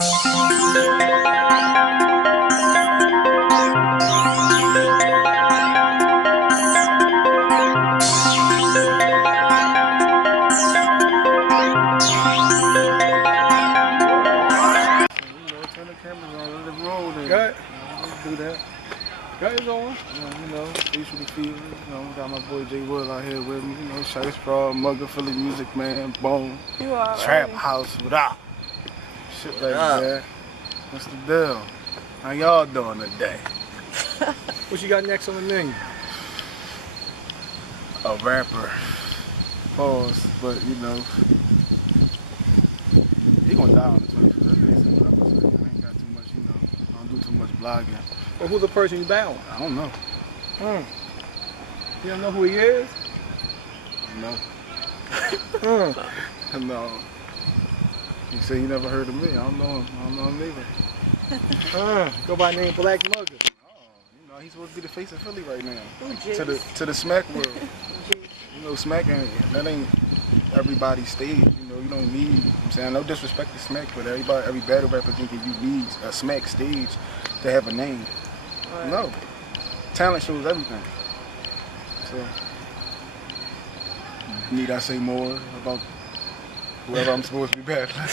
Turn the cameras on, let it roll then. Good. Let's do that. Good is on. Usually feel, got my boy J Will out here with me, Shice Straw, Mugga, Philly Music Man, Bone, You all Trap right. House, without shit like that. What's the deal? How y'all doing today? What you got next on the menu? A rapper. Pause, but he gonna die on the 25th. That's basically what I'm saying. I ain't got too much, I don't do too much blogging. Well, who's the person you battling? I don't know. You don't know who he is? No. No. You say you never heard of me. I don't know him. I don't know him either. Go by the name Blaqu Mugga. Oh, he's supposed to be the face of Philly right now. Ooh, To the smack world. Smack that ain't everybody's stage. You don't need. I'm saying no disrespect to smack, but every battle rapper thinking you need a smack stage to have a name. Right. No. Talent shows everything. So, need I say more about whoever I'm supposed to be battling?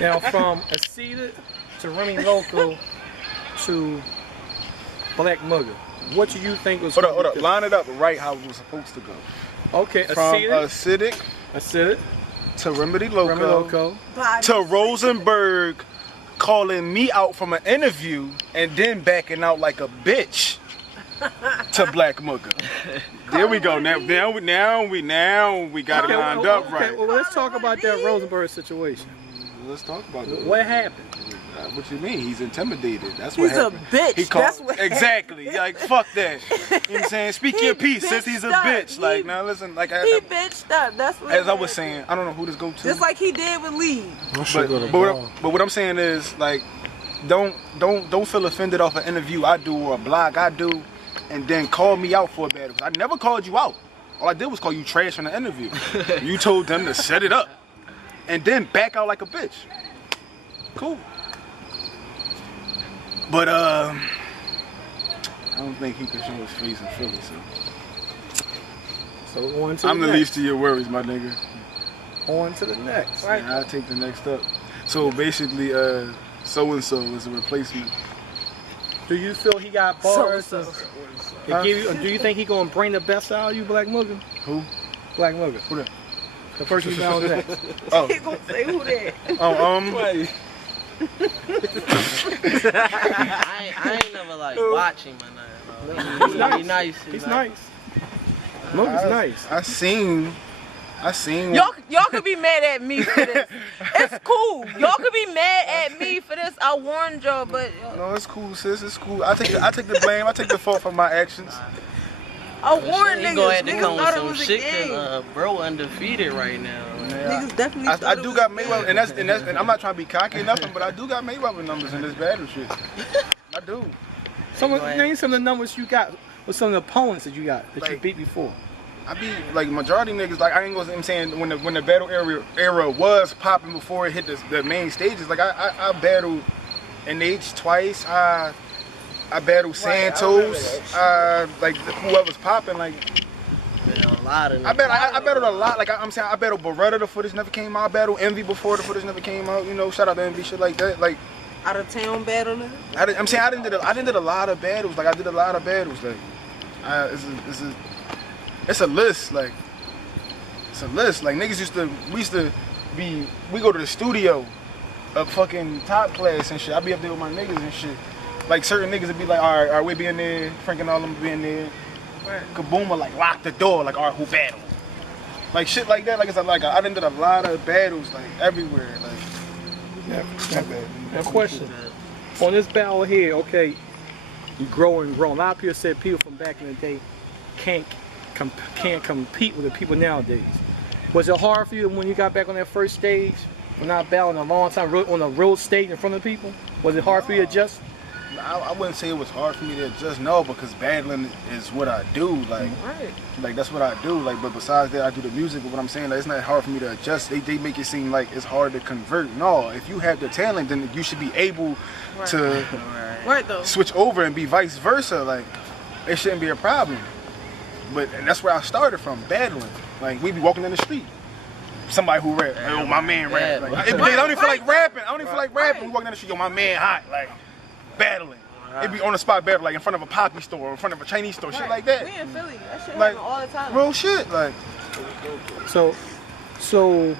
Now, from Acceded to Remy Loco to Blaqu Mugga, what do you think was? Hold up. Line it up right how it was supposed to go. Okay, From Acceded to Remy Loco to Rosenberg calling me out from an interview and then backing out like a bitch to Blaqu Mugga. There we go. Now we got it lined up right. Okay, well, let's talk about that Rosenberg situation. Let's talk about it. What happened? What you mean? He's intimidated. That's what He's happened. a bitch. He called, That's what exactly. Like, fuck that. You know what I'm saying? Speak your piece since he's a bitch. Like, now listen, like he bitched up. That's what. As I was saying, I don't know who this go to. Just like he did with Lee. But what I'm saying is, like, don't feel offended off an interview I do or a blog I do, and then call me out for a battle. I never called you out. All I did was call you trash in the interview. You told them to set it up, and then back out like a bitch. Cool. But I don't think he can show his face in Philly. So on to I'm the the next. least of your worries, my nigga. On to the next. Right. I'll take the next up. So basically, so and so is a replacement. Do you feel he got bars? So. Do you think he gonna bring the best out of you, Blaqu Mugga? Who? Blaqu Mugga. Who that? The person you found next. Oh. He gonna say who that? I ain't never like watching my man. He's nice. He's nice. He's nice. Mugga's nice. I seen. Y'all could be mad at me for this. It's cool. Y'all could be mad at me for this. I warned y'all, but No, it's cool, sis. It's cool. I take the blame. I take the fault for my actions. I warned He niggas. gonna have to Niggas come with thought it some was a shit game. cause bro undefeated right now. Niggas definitely I thought do it was got a game. Mayweather, and I'm not trying to be cocky or nothing, but I do got Mayweather numbers in this battle shit. I do. Name some of the numbers you got with some of the opponents that you got that you beat before. I be like majority niggas. Like I ain't gonna. I'm saying when the battle era was popping before it hit the main stages. Like I battled NH twice. I battled Santos. Like whoever's popping. Like A lot of I battled a lot. Like I'm saying, I battled Beretta. The footage never came out. I battled Envy before the footage never came out. Shout out to Envy, shit like that. Like Out of town battling. I'm saying I didn't did a lot of battles. Like I did a lot of battles. Like it's a list. Like it's a list. Like niggas we go to the studio of fucking top class and shit. I be up there with my niggas and shit. Like certain niggas would be like, all right, we be in there. Frank and all them be in there. Kaboom will like lock the door. Like, all right, who battle? Like shit like that. Like it's like I done did a lot of battles like everywhere. Like not bad. Now question. On this battle here, okay, you grow and grow. A lot of people said people from back in the day can't compete with the people nowadays. Was it hard for you when you got back on that first stage? When not battling a long time on a real stage in front of people? Was it hard for you to adjust? I wouldn't say it was hard for me to adjust, no, because battling is what I do. Like, like that's what I do. Like, but besides that, I do the music. But what I'm saying, like, it's not hard for me to adjust. They make it seem like it's hard to convert. No, if you have the talent, then you should be able to though. switch over and be vice versa. Like, it shouldn't be a problem. And that's where I started from, battling. Like, we be walking in the street. Somebody who rap, yo, my man rap. Like, I don't even feel like rapping. I don't even feel like rapping. We walking down the street, yo, my man hot. Like, battling. It be on the spot battle, like in front of a poppy store or in front of a Chinese store, shit like that. We in Philly. That shit like, happen all the time. Real shit, like. So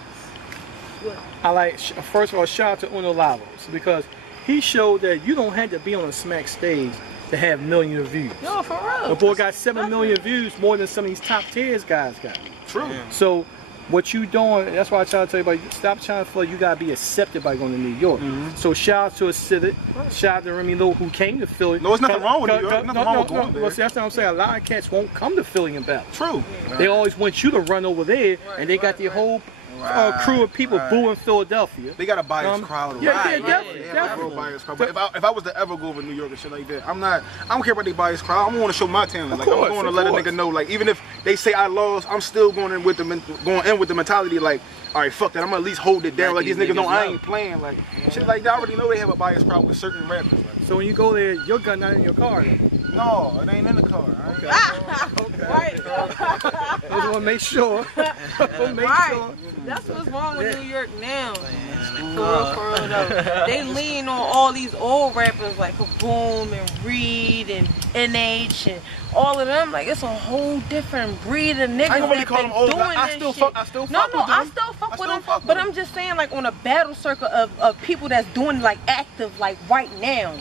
I like, first of all, shout out to Uno Lavos, because he showed that you don't have to be on a smack stage to have millions of views. No, for real. The boy got 7 million views, more than some of these top tiers guys got. True. So what you doing, that's why I try to tell you about, stop trying to feel like you gotta be accepted by going to New York. So shout out to Acidic, shout out to Remy Lowe who came to Philly. No, it's nothing wrong with New York. Nothing wrong with going there. Well, see, that's what I'm saying. A lot of cats won't come to Philly and battle. True. They always want you to run over there, and they got their whole crew of people booing Philadelphia. They got a biased crowd. Definitely. Real biased crowd. But if I was to ever go over New York and shit like that, I don't care about the biased crowd. I'm going to show my talent. Like, I'm going to let a nigga know. Like, even if they say I lost, I'm still going in with the mentality. Like, all right, fuck that. I'm gonna at least hold it down. Like these niggas know I ain't playing. Like shit like that. I already know they have a biased crowd with certain rappers. Like. So when you go there, your gun not in your car. No, it ain't in the car. Okay. Right. I just want to make sure. Right. That's what's wrong with New York now. For real though. They lean on all these old rappers like Kaboom and Reed and NH and all of them. Like it's a whole different breed of niggas. I don't really call them old. I still fuck with them. I still fuck with them. But I'm just saying, like on a battle circle of people that's doing like active, like right now.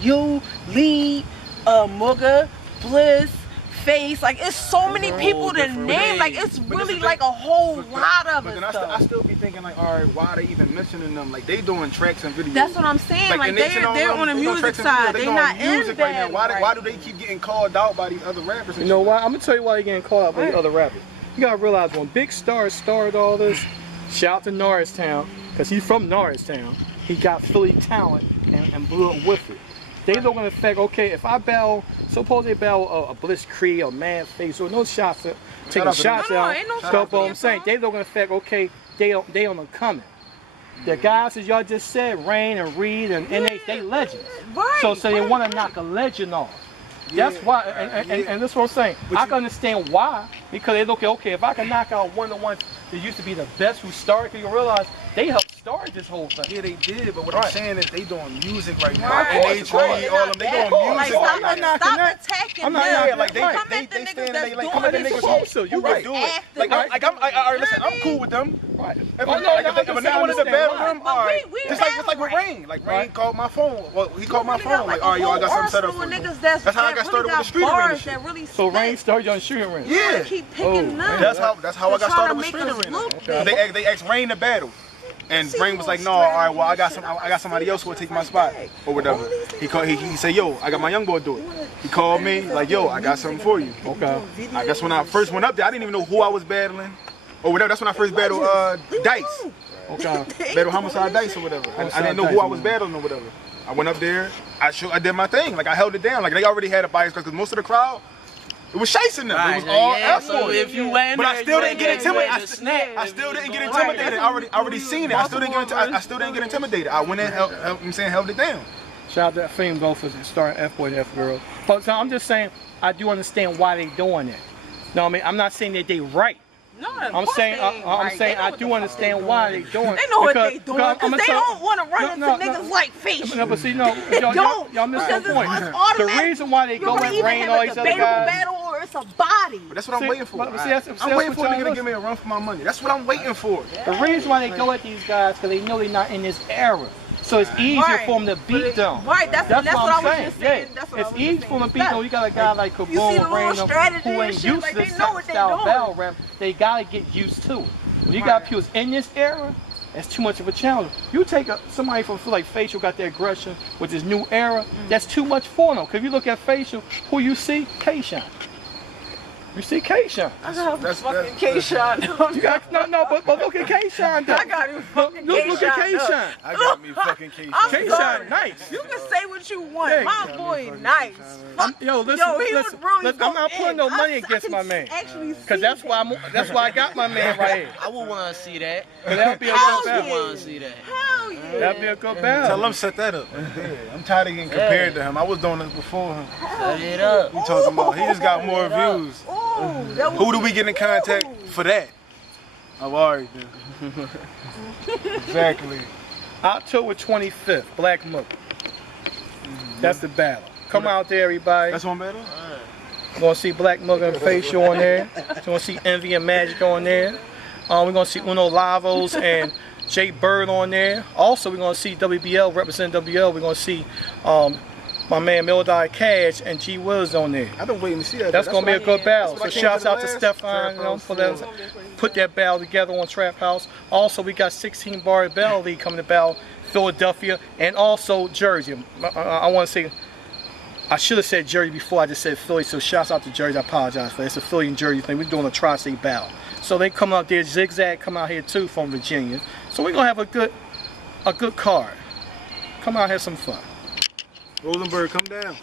You, Lee, Mugga, Bliss, Face, like it's so many people to name. Like it's really like a whole lot of it. I still be thinking like, all right, why are they even mentioning them? Like they doing tracks and videos. That's what I'm saying. Like they're on the music side. They not in music right now. Why do they keep getting called out by these other rappers? You know why? I'm gonna tell you why they're getting called out by the other rappers. You gotta realize when Big Star started all this, shout out to Norristown, because he's from Norristown. He got Philly talent and blew up with it. They look in effect, okay, if I battle, suppose they battle a Bliss Cree or Mad Face, or no shots, taking shots out. But I'm saying, they look in effect, okay, they on the coming. The guys, as y'all just said, Rain and Reed and NH, they legends. So they want to knock a legend off. That's why, and that's what I'm saying. I can understand why, because they look at, okay, if I can knock out one of the ones that used to be the best who started, you realize they helped start this whole thing. Yeah, they did, but what I'm saying is they doing music right now. And they doing all them, they doing music right now. Stop attacking them. Yeah, like they stand there, like come at the niggas so you right. Like I'm listen, I'm cool with them. Right. If a nigga wanted to battle them, all right. Just like with Rain. Like Rain called my phone. Well, he called my phone. Like, all right, yo, I got something set up for you. That's how I got started with the street arena. So Rain started on shooting range. Yeah. Keep picking them. That's how I got started with street arena. They asked Rain to battle. And Rain was like, no, all right, well, I got somebody else who will take my spot or whatever. He said, yo, I got my young boy do it. He called me like, yo, I got something for you. Okay. I guess when I first went up there, I didn't even know who I was battling or whatever. That's when I first battled Dice. Okay. Battle Homicide Dice or whatever. I didn't know who I was battling or whatever. I went up there. I did my thing. Like I held it down. Like they already had a bias because most of the crowd. It was chasing them. It was all effort. So if you went but I still didn't get intimidated. I still didn't get intimidated. I already seen it. I still didn't get intimidated. I went in, held it down. Shout out to Fame Golfers and starting F-Boy and F-Girl. But so I'm just saying, I do understand why they doing it. No, I mean, I'm not saying that they right. No, I'm saying I do understand why they doing it. They know what they doing because they don't want to run into niggas like Face. No, but see, y'all missed the point. The reason why they go at Rain all these other guys. It's a body. But that's what I'm waiting for. I'm waiting for a nigga to give me a run for my money. That's what I'm waiting for. The reason why they go at these guys because they know they're not in this era. So it's easier for them to beat them. Right, that's what I was just saying. It's easy for them to beat them. You got a guy like Kaboom who ain't used to this style battle rap. They gotta get used to it. When you got people in this era, that's too much of a challenge. You take somebody from like Facial got their aggression with this new era, that's too much for them. Cause if you look at Facial, who you see? K-Shine. You see K-Shine. I got That's- fucking that's- K-Shine. You got but look at K-Shine though. I got him fucking K-Shine. Look at K-Shine. I got me fucking K-Shine. I'm K-Shine, sorry. nice. You can say what you want. Yeah, My got me boy, fucking nice. K-Shine. Fuck. Yo, listen, Yo, he listen, was really listen, I'm not going putting no in. money I against can my man. Actually, Cause that's why I got my man right here. I would want to see that. Cause that'll be a Hell good I yeah. battle. want to see that. Hell yeah. That'll be a good Tell battle. him set that up. Yeah, I'm tired of getting compared to him. I was doing this before him. Set it up. We talking about he just got more views. Ooh, that Who do we get in contact for that? Oh, all right then. Exactly. October 25th, Blaqu Mugga. That's the battle. Come out there, everybody. That's one battle? We're gonna see Blaqu Mugga and Facial on there. We're gonna see Envy and Magic on there. We're gonna see Uno Lavos and Jay Bird on there. Also, we're gonna see WBL representing WBL. We're gonna see my man Mildi Cash and G Wills on there. I've been waiting to see that. That's gonna be a good battle. what I So came shouts to the out to last Stefan, you know, for that. Put that battle together on Trap House. Also, we got 16 Bar Battle League coming to battle Philadelphia and also Jersey. I want to say, I should have said Jersey before I just said Philly. So shouts out to Jersey. I apologize for that. It's a Philly and Jersey thing. We're doing a tri-state battle. So they come out there. Zigzag come out here too from Virginia. So we're gonna have a good card. Come out, have some fun. Rosenberg, come down.